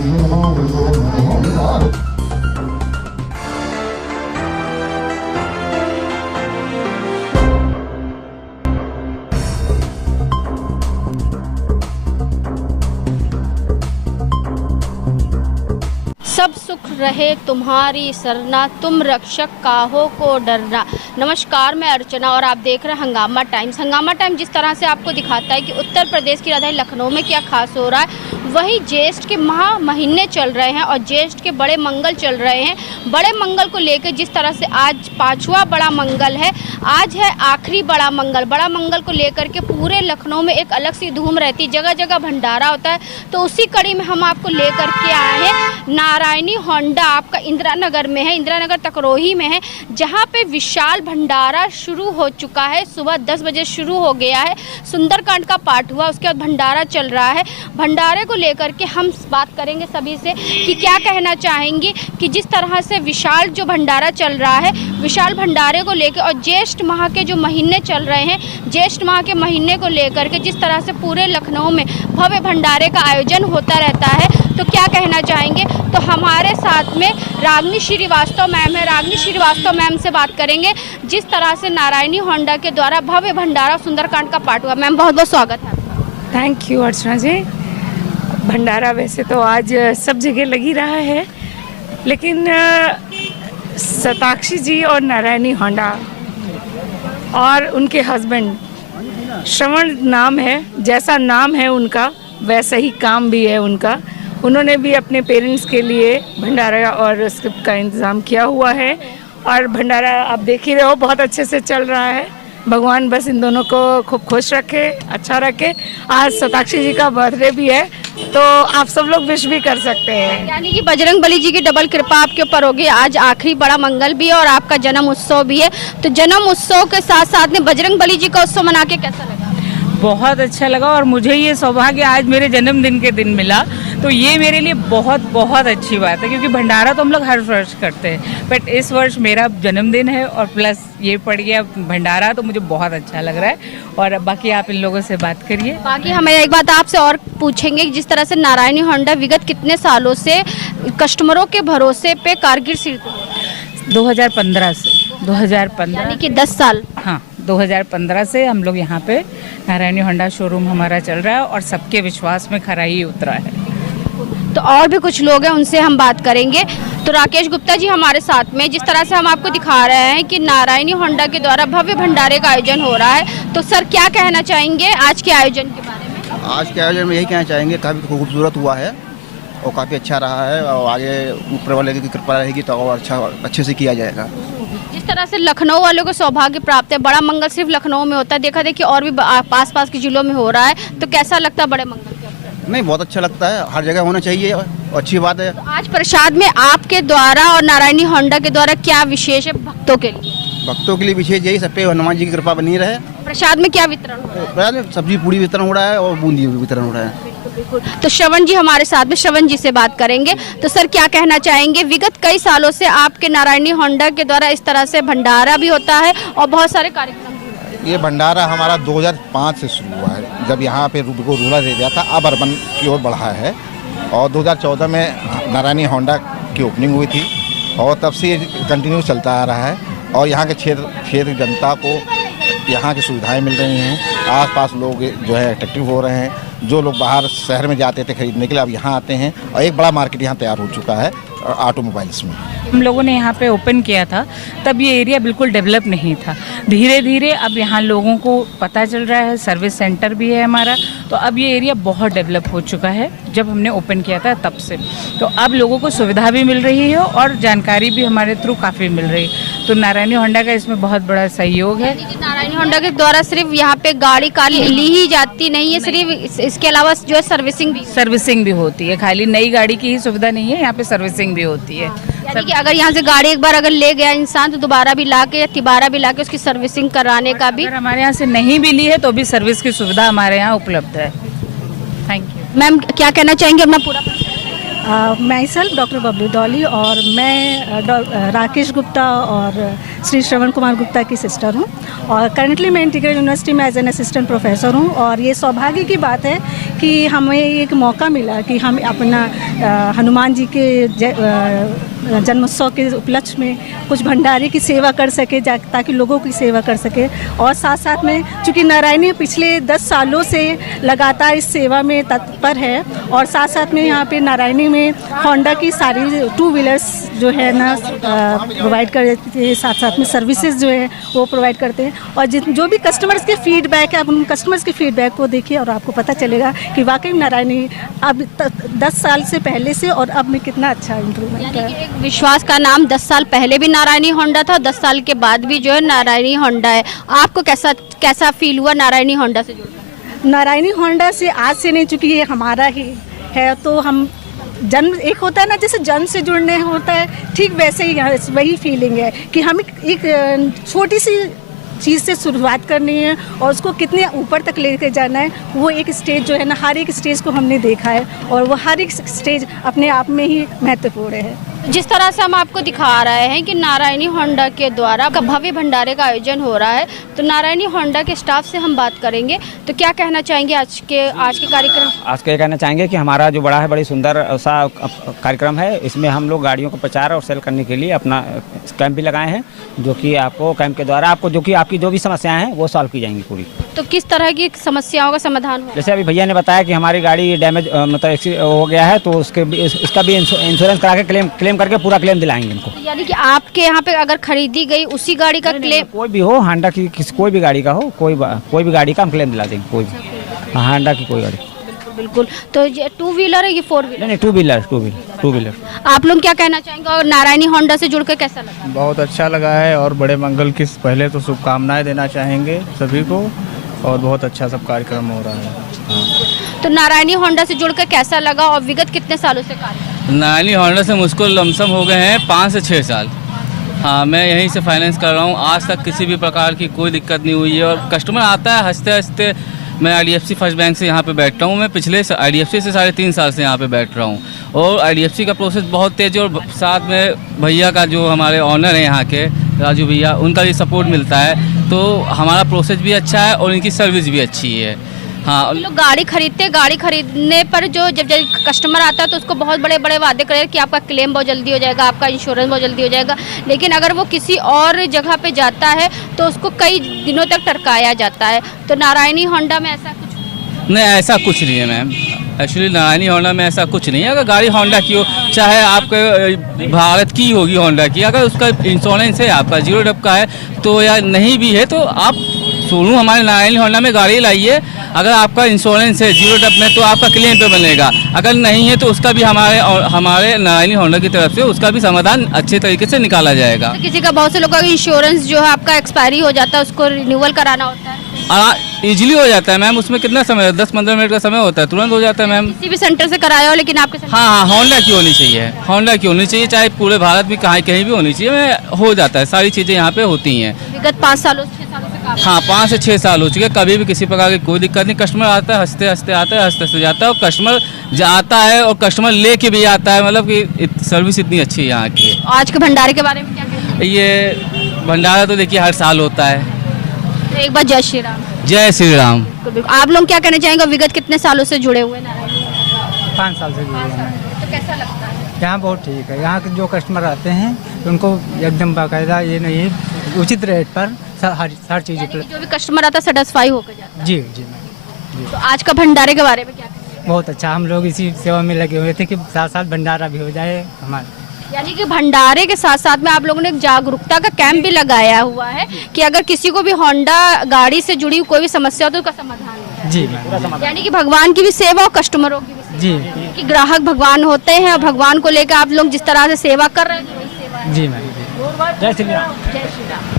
सब सुख रहे तुम्हारी सरना, तुम रक्षक काहो को डरना। नमस्कार, मैं अर्चना और आप देख रहे हैं हंगामा टाइम्स। हंगामा टाइम्स जिस तरह से आपको दिखाता है कि उत्तर प्रदेश की राजधानी लखनऊ में क्या खास हो रहा है, वहीं ज्येष्ठ के महीने चल रहे हैं और ज्येष्ठ के बड़े मंगल चल रहे हैं। बड़े मंगल को लेकर जिस तरह से आज पांचवा बड़ा मंगल है, आज है आखिरी बड़ा मंगल। बड़ा मंगल को लेकर के पूरे लखनऊ में एक अलग सी धूम रहती है, जगह जगह भंडारा होता है। तो उसी कड़ी में हम आपको लेकर के आए हैं नारायणी होंडा, आपका इंदिरा नगर में है, इंदिरा नगर तकरोही में है, जहां पे विशाल भंडारा शुरू हो चुका है। सुबह 10 बजे शुरू हो गया है, सुंदरकांड का पाठ हुआ, उसके बाद भंडारा चल रहा है। भंडारे को लेकर के हम बात करेंगे सभी से कि क्या कहना चाहेंगे कि जिस तरह से विशाल जो भंडारा चल रहा है, विशाल भंडारे को लेकर और ज्येष्ठ माह के जो महीने चल रहे हैं, ज्येष्ठ माह के महीने को लेकर के जिस तरह से पूरे लखनऊ में भव्य भंडारे का आयोजन होता रहता है, तो क्या कहना चाहेंगे। तो हमारे साथ में रागिनी श्रीवास्तव मैम है। रागिनी श्रीवास्तव मैम से बात करेंगे जिस तरह से नारायणी होंडा के द्वारा भव्य भंडारा सुंदरकांड का पाठ हुआ। मैम बहुत बहुत स्वागत है। थैंक यू अर्चना जी। भंडारा वैसे तो आज सब जगह लगी रहा है, लेकिन शताक्षी जी और नारायणी होंडा और उनके हस्बैंड, श्रवण नाम है, जैसा नाम है उनका वैसा ही काम भी है उनका। उन्होंने भी अपने पेरेंट्स के लिए भंडारा और स्क्रिप्ट का इंतज़ाम किया हुआ है और भंडारा आप देख ही रहे हो बहुत अच्छे से चल रहा है। भगवान बस इन दोनों को खूब खुश रखे, अच्छा रखे। आज शताक्षी जी का बर्थडे भी है, तो आप सब लोग विश भी कर सकते हैं। यानी कि बजरंग बली जी की डबल कृपा आपके ऊपर होगी। आज आखिरी बड़ा मंगल भी है और आपका जन्म उत्सव भी है, तो जन्म उत्सव के साथ साथ में बजरंग बली जी का उत्सव मना के कैसा लगा? बहुत अच्छा लगा और मुझे ये सौभाग्य आज मेरे जन्मदिन के दिन मिला, तो ये मेरे लिए बहुत बहुत अच्छी बात है, क्योंकि भंडारा तो हम लोग हर वर्ष करते हैं, बट इस वर्ष मेरा जन्मदिन है और प्लस ये पड़ गया भंडारा, तो मुझे बहुत अच्छा लग रहा है। और बाकी आप इन लोगों से बात करिए। बाकी हमें एक बात आपसे और पूछेंगे, जिस तरह से नारायणी होंडा विगत कितने सालों से कस्टमरों के भरोसे पे कारगिर सिद्ध 2015 से 2015 यानी कि 10 साल। हाँ, 2015 से हम लोग यहाँ पे नारायणी होंडा शोरूम हमारा चल रहा है और सबके विश्वास में खरा ही उतरा है। तो और भी कुछ लोग हैं, उनसे हम बात करेंगे। तो राकेश गुप्ता जी हमारे साथ में, जिस तरह से हम आपको दिखा रहे हैं कि नारायणी होंडा के द्वारा भव्य भंडारे का आयोजन हो रहा है, तो सर क्या कहना चाहेंगे आज के आयोजन के बारे में? आज के आयोजन में यही कहना चाहेंगे, काफ़ी खूबसूरत हुआ है और काफ़ी अच्छा रहा है, और आगे ऊपर वाले की कृपा रहेगी तो और अच्छे से किया जाएगा। जिस तरह से लखनऊ वालों को सौभाग्य प्राप्त है, बड़ा मंगल सिर्फ लखनऊ में होता है, देखा देखिए और भी पास पास के जिलों में हो रहा है, तो कैसा लगता है बड़े मंगल? नहीं, बहुत अच्छा लगता है, हर जगह होना चाहिए, अच्छी बात है। तो आज प्रसाद में आपके द्वारा और नारायणी होंडा के द्वारा क्या विशेष है भक्तों के लिए? भक्तों के लिए विशेष यही, सब पे हनुमान जी की कृपा बनी रहे। प्रसाद में क्या वितरण हो रहा है? प्रसाद में सब्जी पूड़ी वितरण हो रहा है और बूंदी वितरण हो रहा है। तो श्रवण जी हमारे साथ में, श्रवण जी से बात करेंगे। तो सर क्या कहना चाहेंगे, विगत कई सालों से आपके नारायणी होंडा के द्वारा इस तरह से भंडारा भी होता है और बहुत सारे कार्यक्रम भी होते हैं। ये भंडारा हमारा 2005 से शुरू हुआ है, जब यहाँ पे रूरल एरिया था, अब अर्बन की ओर बढ़ा है, और 2014 में नारायणी होंडा की ओपनिंग हुई थी और तब से ये कंटिन्यू चलता आ रहा है। और यहाँ के क्षेत्र जनता को यहाँ की सुविधाएं मिल रही हैं, आसपास लोग जो है अट्रैक्टिव हो रहे हैं। जो लोग बाहर शहर में जाते थे खरीदने के लिए, अब यहाँ आते हैं और एक बड़ा मार्केट यहाँ तैयार हो चुका है ऑटोमोबाइल्स में। हम लोगों ने यहाँ पे ओपन किया था, तब ये एरिया बिल्कुल डेवलप नहीं था। धीरे धीरे अब यहाँ लोगों को पता चल रहा है, सर्विस सेंटर भी है हमारा, तो अब ये एरिया बहुत डेवलप हो चुका है जब हमने ओपन किया था तब से। तो अब लोगों को सुविधा भी मिल रही है और जानकारी भी हमारे थ्रू काफ़ी मिल रही है, तो नारायणी होंडा का इसमें बहुत बड़ा सहयोग है। नारायणी होंडा के द्वारा सिर्फ यहाँ पे गाड़ी कार ली ही जाती नहीं है, सिर्फ इसके अलावा जो है सर्विसिंग भी होती है। खाली नई गाड़ी की ही सुविधा नहीं है, यहाँ पे सर्विसिंग भी होती है। यानी कि अगर यहाँ से गाड़ी एक बार अगर ले गया इंसान, तो दोबारा भी लाके या तिबारा भी लाके उसकी सर्विसिंग कराने का भी, अगर हमारे यहाँ से नहीं भी ली है तो भी सर्विस की सुविधा हमारे यहाँ उपलब्ध है। Thank you. मैम क्या कहना चाहेंगे अपना पूरा? My self doctor Babli Dolly और मैं राकेश गुप्ता और श्री श्रवण कुमार गुप्ता की सिस्टर हूँ और करंटली मैं इंटीग्रेटेड यूनिवर्सिटी में एज एन असिस्टेंट प्रोफेसर हूँ। और ये सौभाग्य की बात है कि हमें एक मौका मिला कि हम अपना हनुमान जी के जन्मोत्सव के उपलक्ष्य में कुछ भंडारे की सेवा कर सके ताकि लोगों की सेवा कर सके। और साथ साथ में चूँकि नारायणी पिछले 10 सालों से लगातार इस सेवा में तत्पर है और साथ साथ में यहाँ पे नारायणी में होंडा की सारी 2 व्हीलर्स जो है ना प्रोवाइड कर देते हैं, साथ साथ में सर्विसेज जो है वो प्रोवाइड करते हैं। और जो भी कस्टमर्स के फीडबैक है, आप उन कस्टमर्स के फीडबैक को देखिए और आपको पता चलेगा कि वाकई नारायणी अब 10 साल से पहले से और अब में कितना अच्छा इम्प्रूवमेंट है। विश्वास का नाम 10 साल पहले भी नारायणी होंडा था, 10 साल के बाद भी जो है नारायणी होंडा है। आपको कैसा फील हुआ नारायणी होंडा से जुड़कर? नारायणी होंडा से आज से नहीं, चूँकि ये हमारा ही है तो हम जन्म एक होता है ना, जैसे जन्म से जुड़ने होता है, ठीक वैसे ही वही फीलिंग है कि हम एक छोटी सी चीज़ से शुरुआत करनी है और उसको कितने ऊपर तक लेकर जाना है। वो एक स्टेज जो है ना, हर एक स्टेज को हमने देखा है और वो हर एक स्टेज अपने आप में ही महत्वपूर्ण है। जिस तरह से हम आपको दिखा रहे हैं कि नारायणी होंडा के द्वारा भव्य भंडारे का आयोजन हो रहा है, तो नारायणी होंडा के स्टाफ से हम बात करेंगे। तो क्या कहना चाहेंगे आज के कार्यक्रम? आज के कहना चाहेंगे कि हमारा जो बड़ा है, बड़ी सुंदर सा कार्यक्रम है। इसमें हम लोग गाड़ियों को प्रचार और सेल करने के लिए अपना कैंप भी लगाए हैं, जो कि आपको कैंप के द्वारा आपको आपकी जो भी समस्याएं हैं वो सॉल्व की जाएंगी पूरी। तो किस तरह की समस्याओं का समाधान हो? जैसे अभी भैया ने बताया कि हमारी गाड़ी डैमेज मतलब हो गया है, तो इसका भी इंश्योरेंस करा के क्लेम करके पूरा क्लेम दिलाएंगे इनको। यानी कि आपके यहाँ पे अगर खरीदी गई उसी गाड़ी का क्लेम? कोई भी हो, होंडा की कोई भी गाड़ी का हो, कोई भी गाड़ी का हम क्लेम दिला देंगे। कोई भी होंडा की कोई गाड़ी। बिल्कुल। तो ये 2 व्हीलर है, ये 4 व्हीलर? नहीं, 2 व्हीलर। आप लोग क्या कहना चाहेंगे और नारायणी होंडा से जुड़कर कैसा लगा? बहुत अच्छा लगा है और बड़े मंगल की पहले तो शुभकामनाएं देना चाहेंगे सभी को और बहुत अच्छा सब कार्यक्रम हो रहा है। हाँ। तो नारायणी होंडा से जुड़कर कैसा लगा और विगत कितने सालों से कार्य? नारायणी होंडा से मुझको लमसम हो गए हैं 5 से 6 साल। हाँ, मैं यहीं से फाइनेंस कर रहा हूँ। आज तक किसी भी प्रकार की कोई दिक्कत नहीं हुई है और कस्टमर आता है हंसते हंसते। मैं IDFC फर्स्ट बैंक से यहाँ पे बैठता हूँ। मैं पिछले IDFC से 3.5 साल से यहाँ पे बैठ रहा हूँ और IDFC का प्रोसेस बहुत तेज है और साथ में भैया का जो हमारे ऑनर हैं यहाँ के राजू भैया, उनका भी सपोर्ट मिलता है, तो हमारा प्रोसेस भी अच्छा है और इनकी सर्विस भी अच्छी है। हाँ, लोग गाड़ी खरीदने पर जब कस्टमर आता है तो उसको बहुत बड़े बड़े वादे करे कि आपका क्लेम बहुत जल्दी हो जाएगा, आपका इंश्योरेंस बहुत जल्दी हो जाएगा, लेकिन अगर वो किसी और जगह पे जाता है तो उसको कई दिनों तक टरकाया जाता है। तो नारायणी होंडा में ऐसा कुछ नहीं? ऐसा कुछ नहीं है मैम। एक्चुअली नारायणी होंडा में ऐसा कुछ नहीं है। अगर गाड़ी होंडा की हो, चाहे आपके भारत की होगी होंडा की, अगर उसका इंश्योरेंस है, आपका 0 डब का है तो या नहीं भी है तो आप शोरूम हमारे नारायणी होंडा में गाड़ी लाइए। अगर आपका इंश्योरेंस है 0 डब में तो आपका क्लेम पे बनेगा, अगर नहीं है तो उसका भी हमारे नारायणी होंडा की तरफ से उसका भी समाधान अच्छे तरीके से निकाला जाएगा। तो किसी का, बहुत से लोगों का इंश्योरेंस जो है आपका एक्सपायरी हो जाता है, उसको रिन्यूअल कराना होता है। इजीली हो जाता है मैम। उसमें कितना समय, 10-15 मिनट का समय होता है, तुरंत हो जाता है मैम। किसी भी सेंटर से कराया हो, लेकिन आपके हाँ, होंडा की होनी चाहिए। होंडा की होनी चाहिए, चाहे पूरे भारत में कहीं भी होनी चाहिए। हो जाता है, सारी चीज़ें यहाँ पे होती हैं। विगत 5 सालों 6 सालों से काम? हाँ, 5 से 6 साल हो चुके हैं। कभी भी किसी प्रकार की कोई दिक्कत नहीं। कस्टमर आता है हंसते हंसते आता है, हंसते हंसते जाता है और कस्टमर जाता है और कस्टमर लेके भी आता है। मतलब कि सर्विस इतनी अच्छी है यहाँ की। आज के भंडारे के बारे में क्या कहते हैं? ये भंडारा तो देखिए हर साल होता है। तो एक बार जय श्री राम। जय श्री राम। आप लोग क्या कहना चाहेंगे? विगत कितने सालों से जुड़े हुए हैं? 5 साल से जुड़े हुए हैं। तो कैसा लगता है? यहाँ बहुत ठीक है। यहाँ के जो कस्टमर आते हैं उनको एकदम बाकायदा, ये नहीं उचित रेट पर हर चीज़ जो भी कस्टमर आता है सेटिस्फाई होकर जाता है। जी मैम। तो आज का भंडारे के बारे में क्या कहेंगे? बहुत अच्छा। हम लोग इसी सेवा में लगे हुए थे कि साथ साथ भंडारा भी हो जाए हमारे। यानी कि भंडारे के साथ साथ में आप लोगों ने एक जागरूकता का कैंप भी लगाया हुआ है कि अगर किसी को भी होंडा गाड़ी से जुड़ी कोई भी समस्या हो तो उसका समाधान हो। जी मैम। यानी कि भगवान की भी सेवा और कस्टमरों की भी जी। कि ग्राहक भगवान होते हैं और भगवान को लेकर आप लोग जिस तरह से सेवा कर रहे हैं तो वही सेवा है। जी मैम। जय श्री राम। जय श्री राम।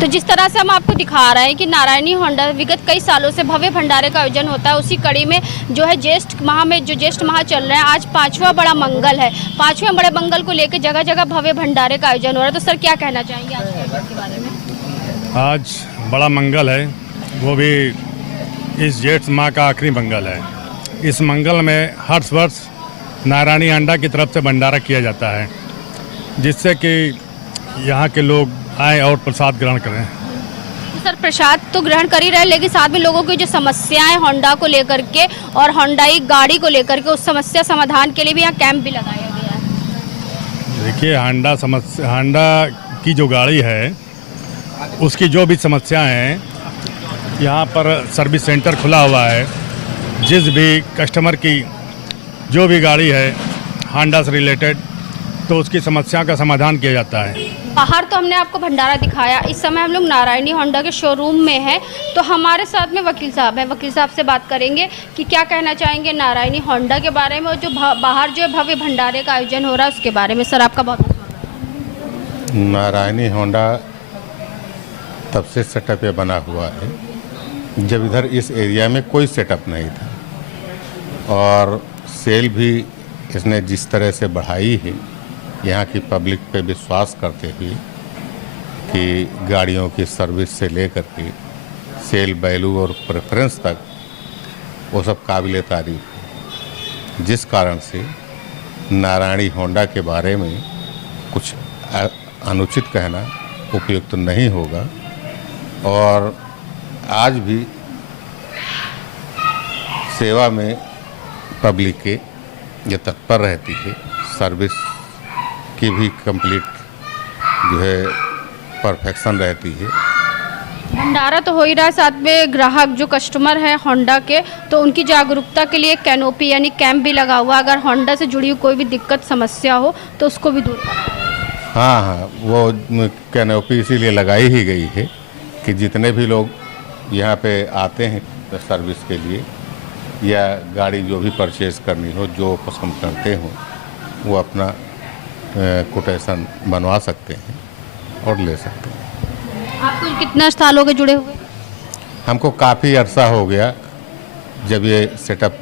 तो जिस तरह से हम आपको दिखा रहे हैं कि नारायणी होंडा विगत कई सालों से भव्य भंडारे का आयोजन होता है, उसी कड़ी में जो है ज्येष्ठ माह चल रहे हैं, आज 5वां बड़ा मंगल है। 5वें बड़े मंगल को लेकर जगह जगह भव्य भंडारे का आयोजन हो रहा है। तो सर क्या कहना चाहेंगे आज के बारे में? आज बड़ा मंगल है, वो भी इस ज्येष्ठ माह का आखिरी मंगल है। इस मंगल में हर वर्ष नारायणी होंडा की तरफ से भंडारा किया जाता है, जिससे कि यहाँ के लोग आए और प्रसाद ग्रहण करें। सर, प्रसाद तो ग्रहण कर ही रहे, लेकिन साथ में लोगों की जो समस्याएं होंडा को लेकर के और होंडाई गाड़ी को लेकर के, उस समस्या समाधान के लिए भी यहाँ कैंप भी लगाया गया है। देखिए, होंडा की जो गाड़ी है उसकी जो भी समस्याएं हैं, यहाँ पर सर्विस सेंटर खुला हुआ है। जिस भी कस्टमर की जो भी गाड़ी है होंडा से रिलेटेड, तो उसकी समस्या का समाधान किया जाता है। बाहर तो हमने आपको भंडारा दिखाया, इस समय हम लोग नारायणी होंडा के शोरूम में हैं, तो हमारे साथ में वकील साहब हैं। वकील साहब से बात करेंगे कि क्या कहना चाहेंगे नारायणी होंडा के बारे में और जो बाहर जो भव्य भंडारे का आयोजन हो रहा है उसके बारे में। सर, आपका बहुत स्वागत है। नारायणी होंडा तब से सेटअप ये बना हुआ है जब इधर इस एरिया में कोई सेटअप नहीं था, और सेल भी इसने जिस तरह से बढ़ाई है, यहाँ की पब्लिक पे विश्वास करते हुए कि गाड़ियों की सर्विस से लेकर के सेल वैल्यू और प्रेफरेंस तक वो सब काबिल तारीफ है, जिस कारण से नारायणी होंडा के बारे में कुछ अनुचित कहना उपयुक्त नहीं होगा। और आज भी सेवा में पब्लिक के ये तत्पर रहती है, सर्विस की भी कंप्लीट जो है परफेक्शन रहती है। भंडारा तो हो ही रहा है, साथ में ग्राहक जो कस्टमर है होंडा के, तो उनकी जागरूकता के लिए कैनोपी यानी कैंप भी लगा हुआ, अगर होंडा से जुड़ी हुई कोई भी दिक्कत समस्या हो तो उसको भी दूर करना। हाँ, वो कैनोपी इसीलिए लगाई ही गई है कि जितने भी लोग यहाँ पे आते हैं सर्विस के लिए या गाड़ी जो भी परचेज़ करनी हो, जो पसंद करते हो, वो अपना कोटेशन बनवा सकते हैं और ले सकते हैं। आपको कितना साल हो गए जुड़े हुए? हमको काफ़ी अरसा हो गया। जब ये सेटअप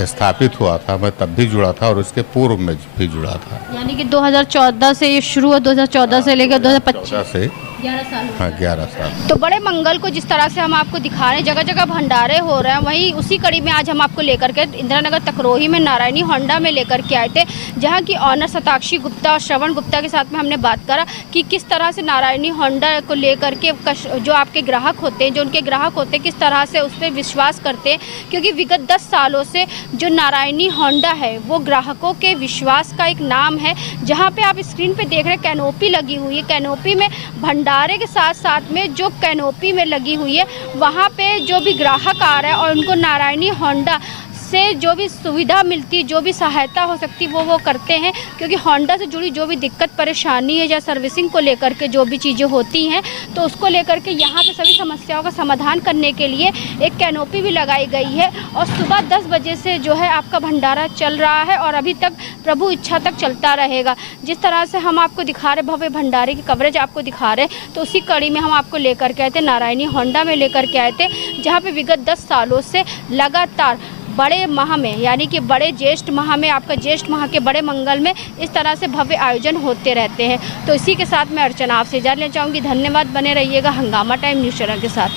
स्थापित हुआ था मैं तब भी जुड़ा था और उसके पूर्व में भी जुड़ा था। यानी कि 2014 से ये शुरू हुआ, 2014 से लेकर 2025 से 11 साल। हाँ, 11 साल। तो बड़े मंगल को जिस तरह से हम आपको दिखा रहे हैं, जगह जगह भंडारे हो रहे हैं, वहीं उसी कड़ी में आज हम आपको लेकर के इंदिरा नगर तकरोही में नारायणी होंडा में लेकर के आए थे, जहां की ऑनर शताक्षी गुप्ता और श्रवण गुप्ता के साथ में हमने बात करा कि किस तरह से नारायणी होंडा को लेकर के जो आपके ग्राहक होते हैं, जो उनके ग्राहक होते हैं, किस तरह से उस पर विश्वास करते हैं, क्योंकि विगत 10 सालों से जो नारायणी होंडा है वो ग्राहकों के विश्वास का एक नाम है। जहाँ पे आप स्क्रीन पे देख रहे हैं कैनोपी लगी हुई है, कैनोपी में भंडारे के साथ साथ में जो कैनोपी में लगी हुई है, वहाँ पे जो भी ग्राहक आ रहा है और उनको नारायणी होंडा से जो भी सुविधा मिलती, जो भी सहायता हो सकती वो करते हैं, क्योंकि होंडा से जुड़ी जो भी दिक्कत परेशानी है या सर्विसिंग को लेकर के जो भी चीज़ें होती हैं, तो उसको लेकर के यहाँ पे सभी समस्याओं का समाधान करने के लिए एक कैनोपी भी लगाई गई है। और सुबह 10 बजे से जो है आपका भंडारा चल रहा है और अभी तक प्रभु इच्छा तक चलता रहेगा। जिस तरह से हम आपको दिखा रहे भव्य भंडारे की कवरेज आपको दिखा रहे, तो उसी कड़ी में हम आपको लेकर के आए थे, नारायणी होंडा में लेकर के आए थे, जहाँ पे विगत 10 सालों से लगातार बड़े माह में, यानी कि बड़े ज्येष्ठ माह में, आपका ज्येष्ठ माह के बड़े मंगल में इस तरह से भव्य आयोजन होते रहते हैं। तो इसी के साथ मैं अर्चना आपसे इजाज़त लेना चाहूँगी। धन्यवाद, बने रहिएगा हंगामा टाइम न्यूज़ चैनल के साथ।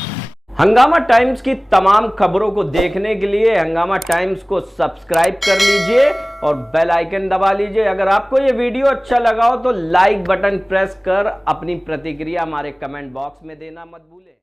हंगामा टाइम्स की तमाम खबरों को देखने के लिए हंगामा टाइम्स को सब्सक्राइब कर लीजिए और बेल आइकन दबा लीजिए। अगर आपको ये वीडियो अच्छा लगा हो तो लाइक बटन प्रेस कर अपनी प्रतिक्रिया हमारे कमेंट बॉक्स में देना मत भूलें।